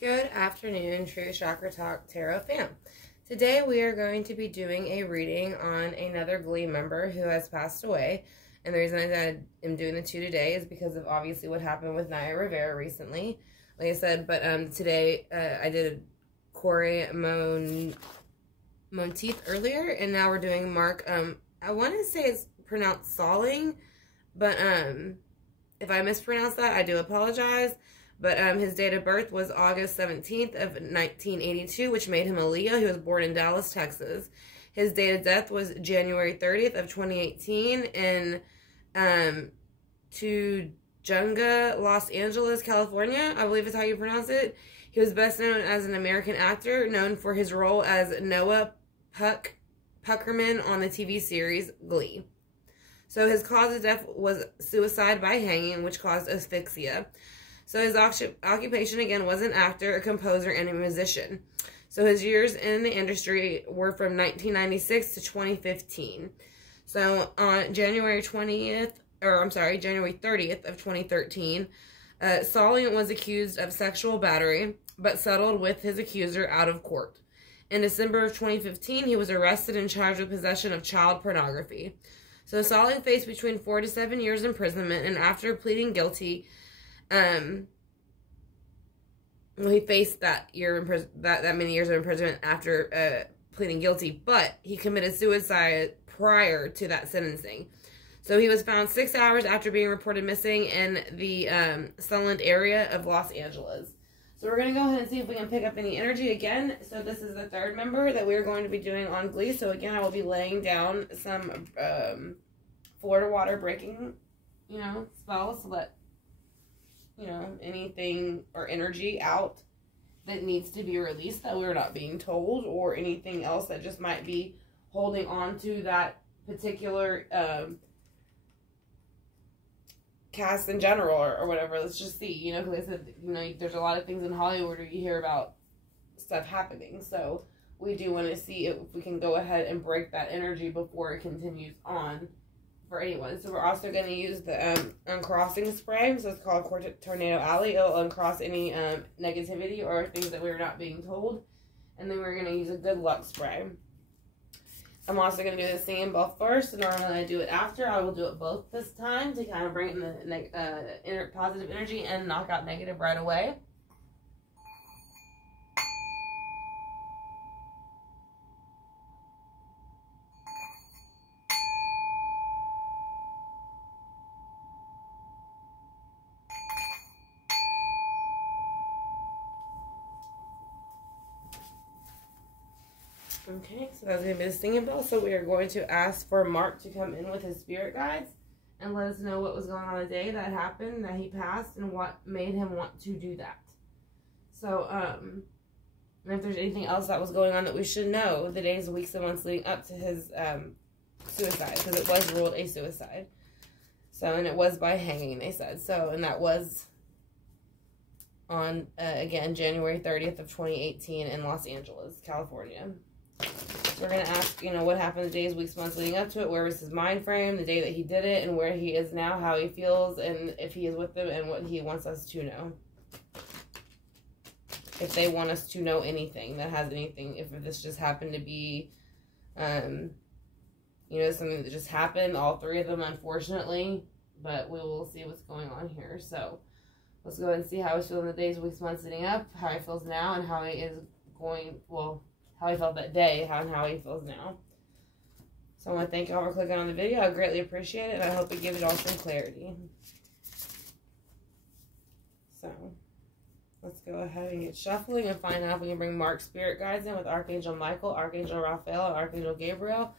Good afternoon, True Chakra Talk Tarot fam. Today we are going to be doing a reading on another Glee member who has passed away. And the reason I am doing the two today is because of obviously what happened with Naya Rivera recently. Like I said, but today I did Corey Monteith earlier, and now we're doing Mark. I want to say it's pronounced Salling, but if I mispronounce that, I do apologize. But his date of birth was August 17th of 1982, which made him a Leo. He was born in Dallas, Texas. His date of death was January 30th of 2018 in Tujunga, Los Angeles, California. I believe is how you pronounce it. He was best known as an American actor, known for his role as Noah Puckerman on the TV series Glee. So his cause of death was suicide by hanging, which caused asphyxia. So his occupation, again, was an actor, a composer, and a musician. So his years in the industry were from 1996 to 2015. So on January 30th of 2013, Salling was accused of sexual battery, but settled with his accuser out of court. In December of 2015, he was arrested and charged with possession of child pornography. So Salling faced between 4 to 7 years imprisonment, and after pleading guilty, he faced that many years of imprisonment after pleading guilty, but he committed suicide prior to that sentencing. So he was found 6 hours after being reported missing in the Salling area of Los Angeles. So we're going to go ahead and see if we can pick up any energy again. So this is the third member that we're going to be doing on Glee. So again, I will be laying down some Florida water breaking, spells to let anything or energy out that needs to be released that we're not being told, or anything else that just might be holding on to that particular cast in general or whatever. Let's just see, because I said, there's a lot of things in Hollywood where you hear about stuff happening. So we do want to see if we can go ahead and break that energy before it continues on for anyone. So we're also going to use the uncrossing spray. So it's called Tornado Alley. It'll uncross any negativity or things that we're not being told. And then we're going to use a good luck spray. I'm also going to do the singing bowl first. And normally I do it after. I will do it both this time to kind of bring in the positive energy and knock out negative right away. Okay, so that's going to be the singing bell. So we are going to ask for Mark to come in with his spirit guides and let us know what was going on the day that happened, that he passed, and what made him want to do that. So, and if there's anything else that was going on that we should know the days, weeks, and months leading up to his suicide, because it was ruled a suicide. So, and it was by hanging, they said. So, and that was on, again, January 30th of 2018 in Los Angeles, California. We're going to ask, what happened the days, weeks, months leading up to it. Where was his mind frame, the day that he did it, and where he is now, how he feels, and if he is with them, and what he wants us to know. If they want us to know anything that has anything, if this just happened to be, something that just happened, all three of them, unfortunately. But we will see what's going on here. So let's go ahead and see how he's feeling the days, weeks, months leading up, how he feels now, and how he is going, how he felt that day, and how he feels now. So I want to thank y'all for clicking on the video. I greatly appreciate it, and I hope it gives y'all some clarity. So let's go ahead and get shuffling and find out if we can bring Mark's spirit guides in with Archangel Michael, Archangel Raphael, and Archangel Gabriel.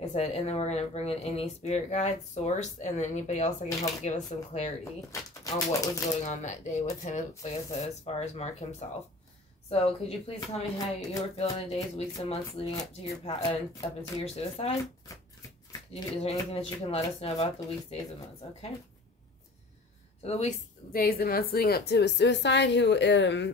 Like I said, and then we're going to bring in any spirit guide, source, and then anybody else that can help give us some clarity on what was going on that day with him, like I said, as far as Mark himself. So, could you please tell me how you were feeling in days, weeks, and months leading up to your up into your suicide? Is there anything that you can let us know about the weeks, days, and months? Okay. So the weeks, days, and months leading up to his suicide,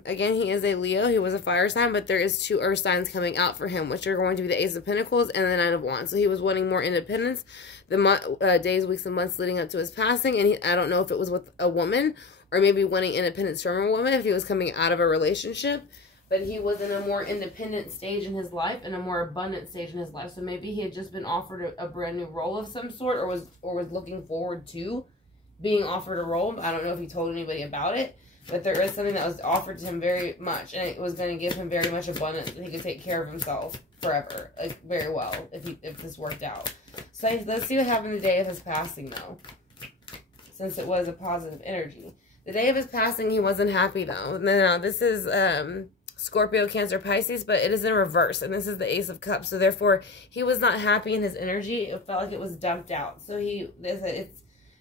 again, he is a Leo. He was a fire sign, but there is 2 earth signs coming out for him, which are going to be the Ace of Pentacles and the Knight of Wands. So he was wanting more independence the days, weeks, and months leading up to his passing, and I don't know if it was with a woman or maybe wanting independence from a woman if he was coming out of a relationship. But he was in a more independent stage in his life and a more abundant stage in his life. So maybe he had just been offered a brand new role of some sort, or was looking forward to being offered a role. I don't know if he told anybody about it, but there is something that was offered to him very much, and it was going to give him very much abundance, that he could take care of himself forever, like very well, if this worked out. So let's see what happened the day of his passing, though, since it was a positive energy. The day of his passing, he wasn't happy, though. No, this is Scorpio, Cancer, Pisces, but it is in reverse, and this is the Ace of Cups. So therefore, he was not happy in his energy. It felt like it was dumped out. So it's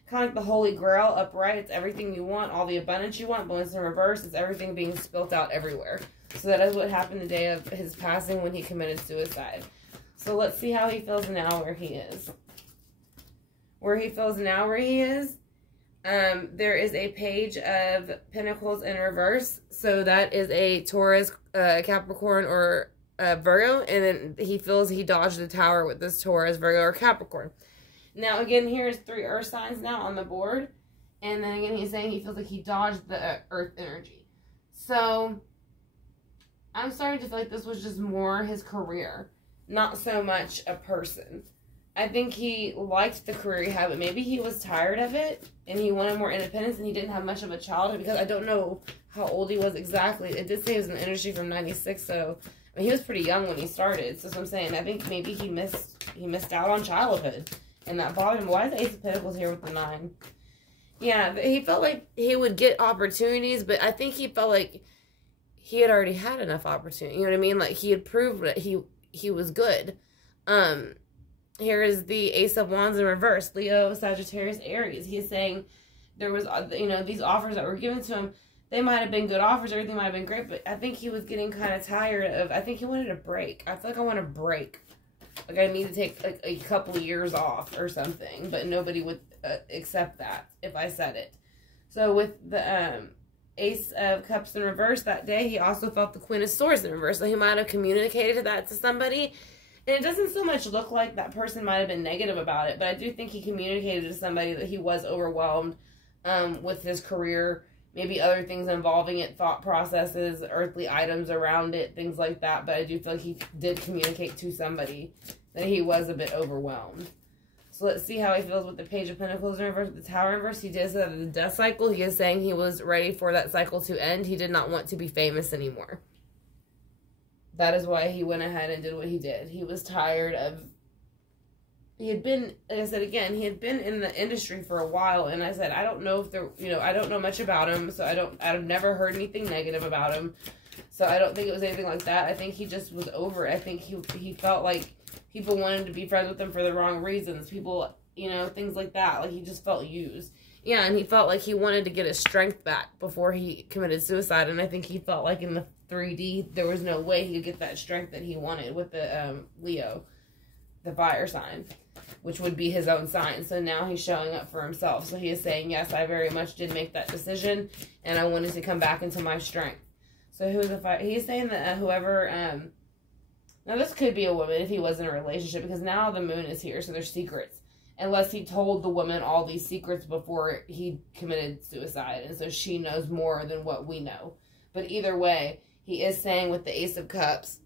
kind of like the Holy Grail upright. It's everything you want, all the abundance you want, but when it's in reverse, it's everything being spilt out everywhere. So that is what happened the day of his passing when he committed suicide. So let's see how he feels now where he is. Where he feels now where he is. There is a Page of Pentacles in reverse. So that is a Taurus, Capricorn, or Virgo. And then he feels he dodged the Tower with this Taurus, Virgo, or Capricorn. Now, again, here's 3 earth signs now on the board. And then again, he's saying he feels like he dodged the earth energy. So I'm starting to feel like this was just more his career, not so much a person. I think he liked the career he had, but maybe he was tired of it and he wanted more independence, and he didn't have much of a childhood, because I don't know how old he was exactly. It did say he was in the industry from 96, so I mean, he was pretty young when he started. So that's what I'm saying. I think maybe he missed out on childhood, and that bothered him. Why is the Ace of Pentacles here with the 9? Yeah, but he felt like he would get opportunities, but I think he felt like he had already had enough opportunity. You know what I mean? Like, he had proved that he was good. Here is the Ace of Wands in reverse. Leo, Sagittarius, Aries. He's saying there was, these offers that were given to him, they might have been good offers, everything might have been great, but I think he was getting kind of tired of, I think he wanted a break. I feel like I want a break. Like, I need to take a couple of years off or something, but nobody would accept that if I said it. So with the Ace of Cups in reverse that day, he also felt the Queen of Swords in reverse. So he might have communicated that to somebody. And it doesn't so much look like that person might have been negative about it, but I do think he communicated to somebody that he was overwhelmed with his career, maybe other things involving it, thought processes, earthly items around it, things like that. But I do feel like he did communicate to somebody that he was a bit overwhelmed. So let's see how he feels with the Page of Pentacles in reverse, the Tower in reverse. He did say that the death cycle, he is saying he was ready for that cycle to end. He did not want to be famous anymore. That is why he went ahead and did what he did. He was tired of, he had been, like I said again, he had been in the industry for a while, and I said, I don't know if there, I don't know much about him, so I've never heard anything negative about him, so I don't think it was anything like that. I think he just was over it. I think he felt like people wanted to be friends with him for the wrong reasons. People, things like that. Like, he just felt used. Yeah, and he felt like he wanted to get his strength back before he committed suicide, and I think he felt like in the 3D, there was no way he could get that strength that he wanted with the Leo, the fire sign, which would be his own sign. So now he's showing up for himself. So he is saying, yes, I very much did make that decision, and I wanted to come back into my strength. So who's the fire? He's saying that whoever, now this could be a woman if he was in a relationship, because now the moon is here, so there's secrets. Unless he told the woman all these secrets before he committed suicide, and so she knows more than what we know. But either way, he is saying with the Ace of Cups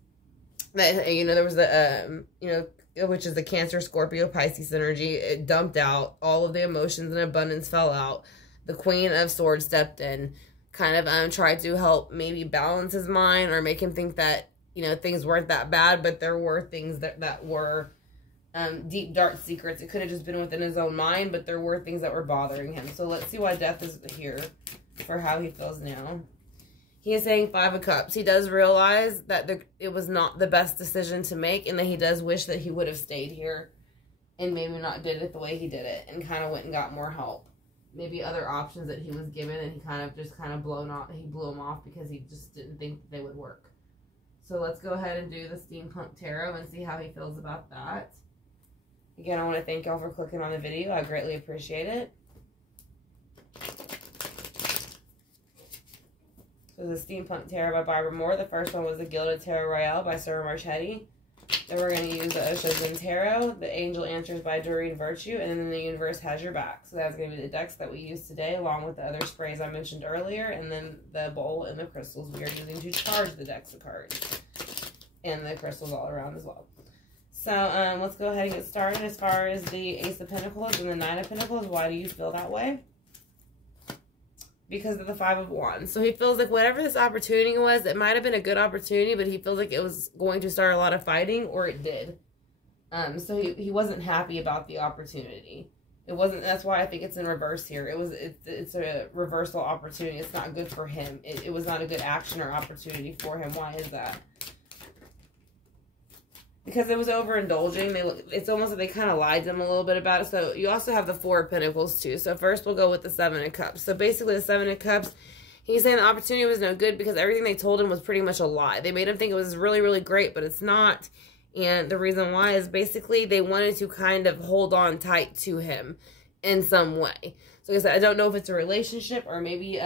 that, there was the, which is the Cancer, Scorpio, Pisces energy. It dumped out. All of the emotions and abundance fell out. The Queen of Swords stepped in, kind of tried to help maybe balance his mind or make him think that, things weren't that bad, but there were things that were deep, dark secrets. It could have just been within his own mind, but there were things that were bothering him. So let's see why death is here for how he feels now. He is saying 5 of Cups. He does realize that it was not the best decision to make, and that he does wish that he would have stayed here and maybe not did it the way he did it and kind of went and got more help. Maybe other options that he was given, and he kind of blew them off because he just didn't think that they would work. So let's go ahead and do the Steampunk Tarot and see how he feels about that. Again, I want to thank y'all for clicking on the video. I greatly appreciate it. So the Steampunk Tarot by Barbara Moore. The first one was the Gilded Tarot Royale by Sarah Marchetti. Then we're going to use the Osho Zen Tarot, the Angel Answers by Doreen Virtue, and then the Universe Has Your Back. So that's going to be the decks that we use today, along with the other sprays I mentioned earlier, and then the bowl and the crystals we are using to charge the decks of cards, and the crystals all around as well. So let's go ahead and get started. As far as the Ace of Pentacles and the Nine of Pentacles, why do you feel that way? Because of the Five of Wands. So he feels like whatever this opportunity was, it might have been a good opportunity, but he feels like it was going to start a lot of fighting, or it did. So he wasn't happy about the opportunity. It wasn't, that's why I think it's in reverse here. It's a reversal opportunity. It's not good for him. It was not a good action or opportunity for him. Why is that? Because it was overindulging. It's almost like they kind of lied to him a little bit about it. So you also have the Four of Pentacles too. So first we'll go with the Seven of Cups. So basically the Seven of Cups, he's saying the opportunity was no good because everything they told him was pretty much a lie. They made him think it was really, really great, but it's not. And the reason why is basically they wanted to kind of hold on tight to him in some way. So like I said, I don't know if it's a relationship or maybe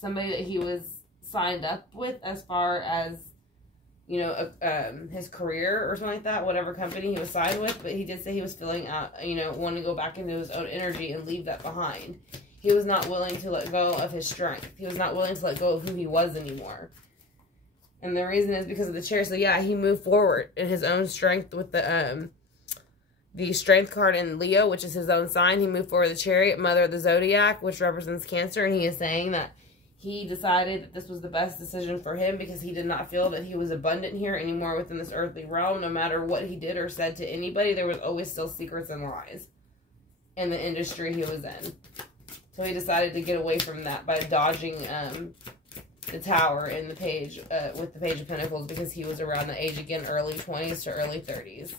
somebody that he was signed up with as far as, you know, his career or something like that, whatever company he was signed with, but he did say he was feeling out, you know, wanting to go back into his own energy and leave that behind. He was not willing to let go of his strength. He was not willing to let go of who he was anymore. And the reason is because of the Chariot. So yeah, he moved forward in his own strength with the Strength card in Leo, which is his own sign. He moved forward with the Chariot, Mother of the Zodiac, which represents Cancer, and he is saying that he decided that this was the best decision for him because he did not feel that he was abundant here anymore within this earthly realm. No matter what he did or said to anybody, there was always still secrets and lies in the industry he was in. So he decided to get away from that by dodging the Tower in the page, with the Page of Pentacles, because he was around the age, again, early 20s to early 30s.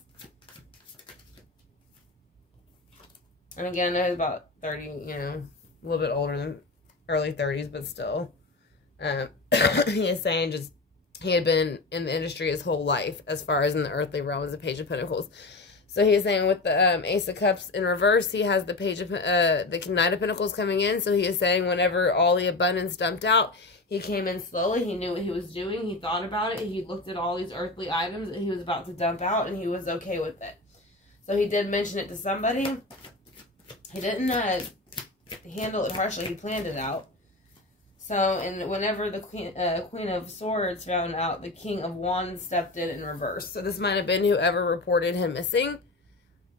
And again, I know he's about 30, you know, a little bit older than early 30s, but still. He is saying just he had been in the industry his whole life as far as in the earthly realm as a Page of Pentacles. So he is saying with the Ace of Cups in reverse, he has the Page of the Knight of Pentacles coming in. So he is saying whenever all the abundance dumped out, he came in slowly. He knew what he was doing. He thought about it. He looked at all these earthly items that he was about to dump out, and he was okay with it. So he did mention it to somebody. He didn't handle it harshly. He planned it out. So, and whenever the Queen of Swords found out, the King of Wands stepped in reverse. So this might have been whoever reported him missing,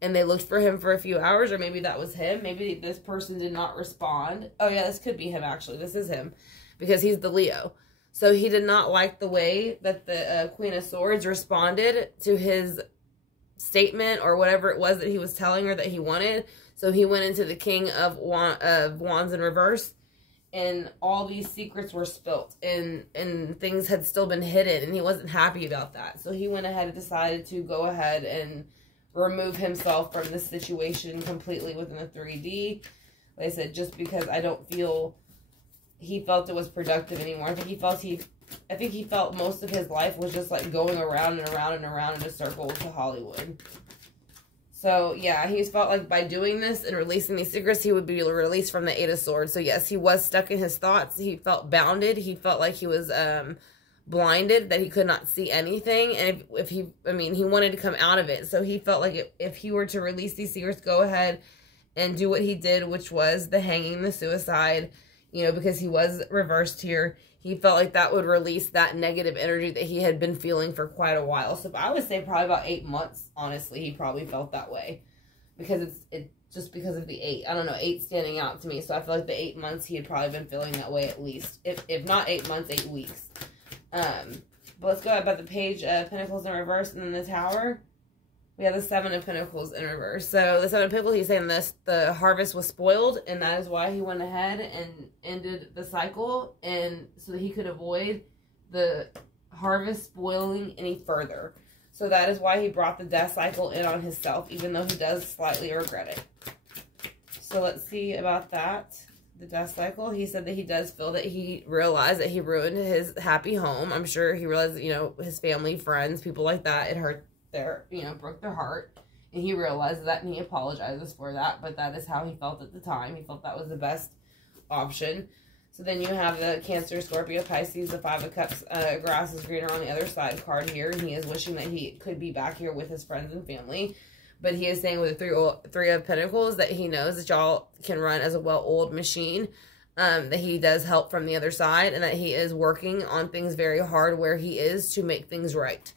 and they looked for him for a few hours, or maybe that was him. Maybe this person did not respond. Oh yeah, this could be him actually. This is him, because he's the Leo. So he did not like the way that the Queen of Swords responded to his statement or whatever it was that he was telling her that he wanted. So he went into the King of Wands in reverse, and all these secrets were spilt, and things had still been hidden, and he wasn't happy about that. So he went ahead and decided to go ahead and remove himself from the situation completely within the 3D. Like I said, just because I don't feel he felt it was productive anymore. I think he felt most of his life was just like going around and around and around in a circle to Hollywood. So, yeah, he felt like by doing this and releasing these secrets, he would be released from the Eight of Swords. So, yes, he was stuck in his thoughts. He felt bounded. He felt like he was blinded, that he could not see anything. And he wanted to come out of it. So, he felt like if he were to release these secrets, go ahead and do what he did, which was the hanging, the suicide, you know, because he was reversed here. He felt like that would release that negative energy that he had been feeling for quite a while. So I would say probably about 8 months, honestly, he probably felt that way. Because it's just because of the 8. I don't know, 8 standing out to me. So I feel like the 8 months he had probably been feeling that way at least. If not 8 months, 8 weeks. But let's go about the Page of Pentacles in reverse and then the Tower. We have the Seven of Pentacles in reverse. So the Seven of Pentacles, he's saying the harvest was spoiled, and that is why he went ahead and ended the cycle, and so that he could avoid the harvest spoiling any further. So that is why he brought the death cycle in on himself, even though he does slightly regret it. So let's see about that. The death cycle, he said that he does feel that he realized that he ruined his happy home. I'm sure he realized, you know, his family, friends, people like that, it hurt broke their heart, and he realized that, and he apologizes for that, but that is how he felt at the time. He felt that was the best option. So then you have the Cancer, Scorpio, Pisces, the Five of Cups, grass is greener on the other side card here. And he is wishing that he could be back here with his friends and family. But he is saying with the Three of Pentacles that he knows that y'all can run as a well-oiled machine. That he does help from the other side. And that he is working on things very hard where he is to make things right.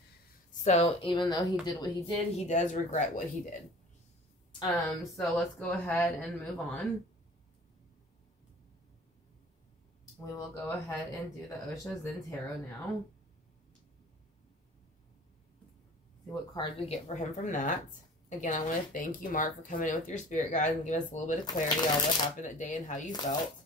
So even though he did what he did, he does regret what he did. So let's go ahead and move on. We will go ahead and do the Osho Zen Tarot now. See what cards we get for him from that. Again, I want to thank you, Mark, for coming in with your spirit guides and give us a little bit of clarity on what happened that day and how you felt.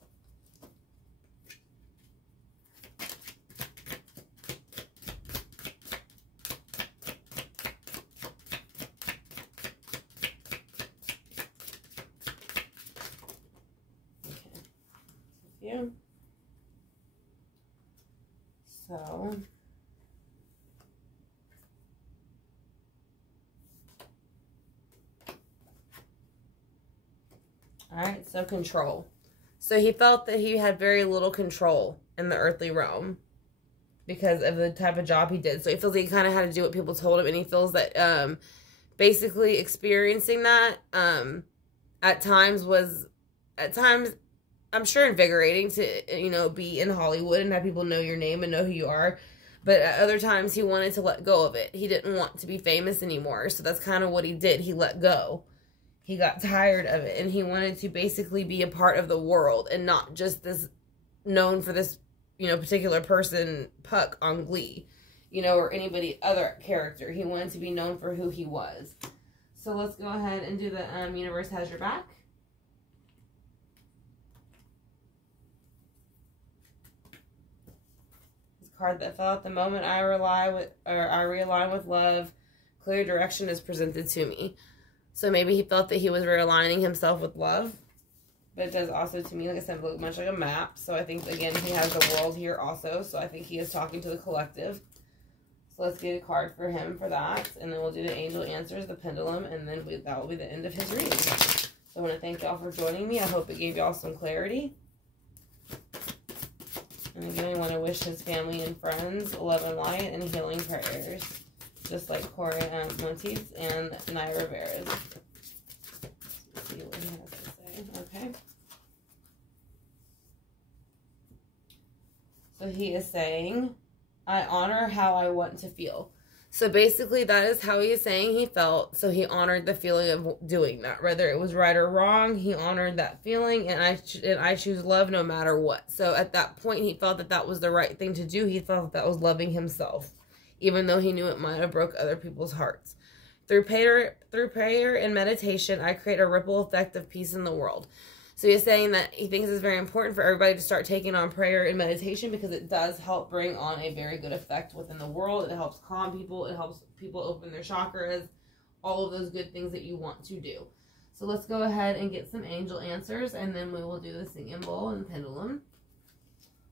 So, alright, so control. So he felt that he had very little control in the earthly realm because of the type of job he did. So he feels like he kind of had to do what people told him, and he feels that basically experiencing that at times, I'm sure, invigorating to, you know, be in Hollywood and have people know your name and know who you are. But at other times, he wanted to let go of it. He didn't want to be famous anymore. So that's kind of what he did. He let go. He got tired of it. And he wanted to basically be a part of the world and not just this known for this, you know, particular person, Puck on Glee, you know, or anybody other character. He wanted to be known for who he was. So let's go ahead and do the Universe Has Your Back. Card that fell at the moment I realign with love, clear direction is presented to me. So maybe he felt that he was realigning himself with love, but it does also, to me, like I said, look much like a map. So I think, again, he has the world here also. So I think he is talking to the collective. So let's get a card for him for that, and then we'll do the angel answers, the pendulum, and then that will be the end of his reading. So I want to thank y'all for joining me. I hope it gave y'all some clarity. And again, I want to wish his family and friends love and light and healing prayers, just like Corey Monteith and Naya Rivera's. Let's see what he has to say. Okay. So he is saying, I honor how I want to feel. So basically, that is how he is saying he felt. So he honored the feeling of doing that. Whether it was right or wrong, he honored that feeling. And I choose love no matter what. So at that point, he felt that that was the right thing to do. He felt that was loving himself. Even though he knew it might have broke other people's hearts. Through prayer and meditation, I create a ripple effect of peace in the world. So he's saying that he thinks it's very important for everybody to start taking on prayer and meditation because it does help bring on a very good effect within the world. It helps calm people. It helps people open their chakras. All of those good things that you want to do. So let's go ahead and get some angel answers, and then we will do the singing bowl and pendulum.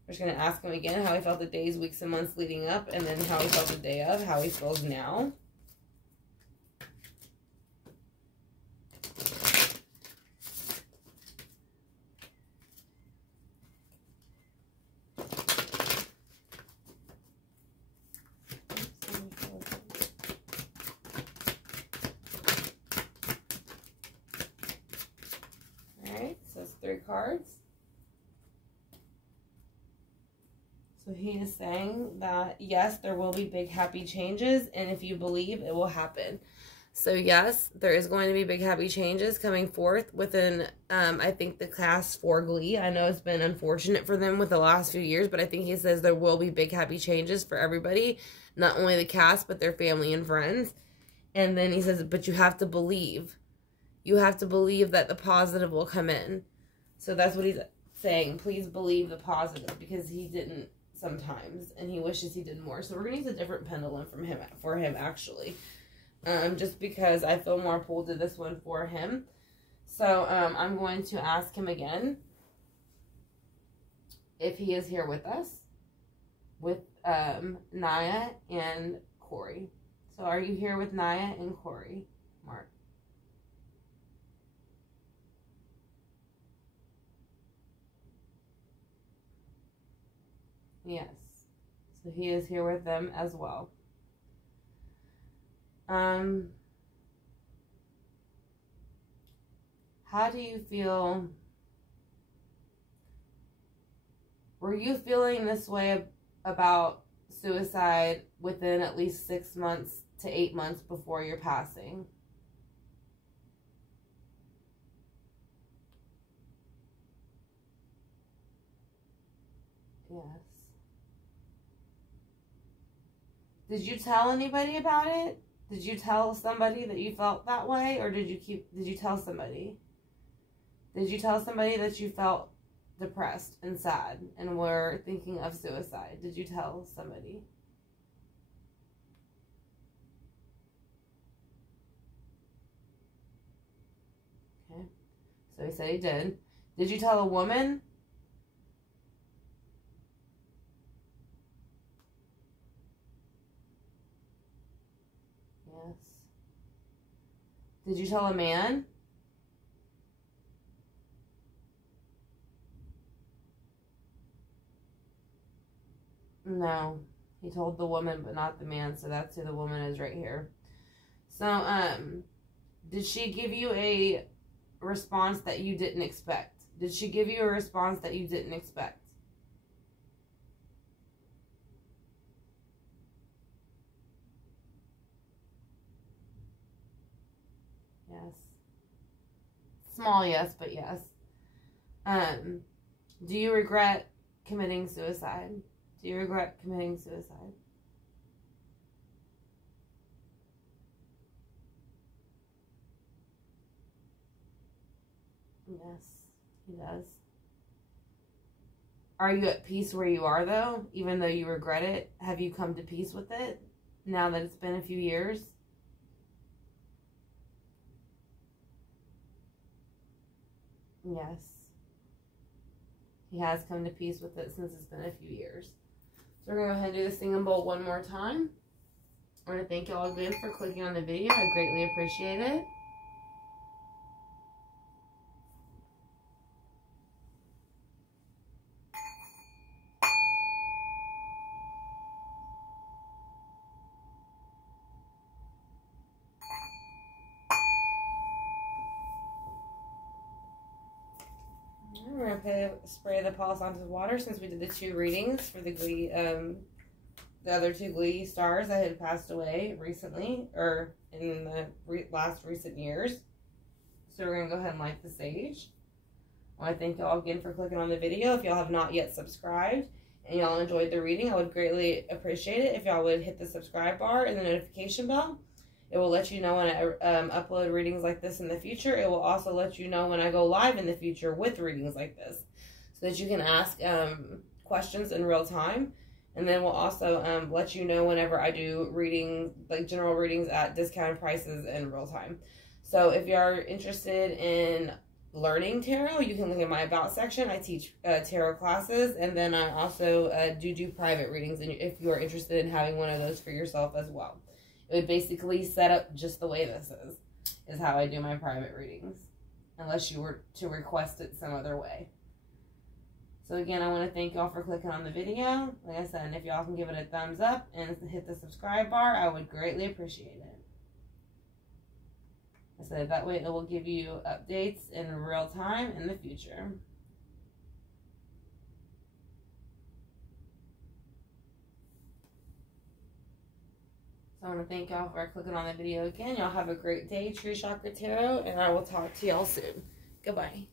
We're just going to ask him again how he felt the days, weeks, and months leading up, and then how he felt the day of, how he feels now. Cards. So he is saying that yes, there will be big happy changes, and if you believe, it will happen. So yes, there is going to be big happy changes coming forth within I think the cast for Glee. I know it's been unfortunate for them with the last few years, but I think he says there will be big happy changes for everybody, not only the cast but their family and friends. And then he says, but you have to believe. You have to believe that the positive will come in. So that's what he's saying. Please believe the positive, because he didn't sometimes, and he wishes he did more. So we're going to use a different pendulum for him actually. Just because I feel more pulled to this one for him. So I'm going to ask him again if he is here with us with Naya and Corey. So are you here with Naya and Corey, Mark? Yes. So he is here with them as well. How do you feel? Were you feeling this way about suicide within at least 6 months to 8 months before your passing? Yes. Did you tell anybody about it? Did you tell somebody that you felt that way, or did you tell somebody? Did you tell somebody that you felt depressed and sad and were thinking of suicide? Did you tell somebody? Okay. So he said he did. Did you tell a woman? Yes. Did you tell a man? No. He told the woman, but not the man, so that's who the woman is right here. So, did she give you a response that you didn't expect? Did she give you a response that you didn't expect? Yes. Small yes, but yes. Do you regret committing suicide? Do you regret committing suicide? Yes, he does. Are you at peace where you are, though? Even though you regret it? Have you come to peace with it now that it's been a few years? Yes. He has come to peace with it since it's been a few years. So we're going to go ahead and do the singing bowl one more time. I want to thank you all again for clicking on the video. I greatly appreciate it. We're going to spray the polish onto the water since we did the 2 readings for the Glee, the other 2 Glee stars that had passed away recently, or in the last recent years. So we're going to go ahead and light the sage. I want to thank y'all again for clicking on the video. If y'all have not yet subscribed and y'all enjoyed the reading, I would greatly appreciate it if y'all would hit the subscribe bar and the notification bell. It will let you know when I upload readings like this in the future. It will also let you know when I go live in the future with readings like this, so that you can ask questions in real time. And then we'll also let you know whenever I do reading, like general readings at discounted prices in real time. So if you are interested in learning tarot, you can look at my about section. I teach tarot classes, and then I also do private readings, and if you are interested in having one of those for yourself as well. It would basically set up just the way this is how I do my private readings, unless you were to request it some other way. So again, I want to thank y'all for clicking on the video. Like I said, if y'all can give it a thumbs up and hit the subscribe bar, I would greatly appreciate it. I said that way it will give you updates in real time in the future. So I want to thank y'all for clicking on the video again. Y'all have a great day, True Chakra Tarot, and I will talk to y'all soon. Goodbye.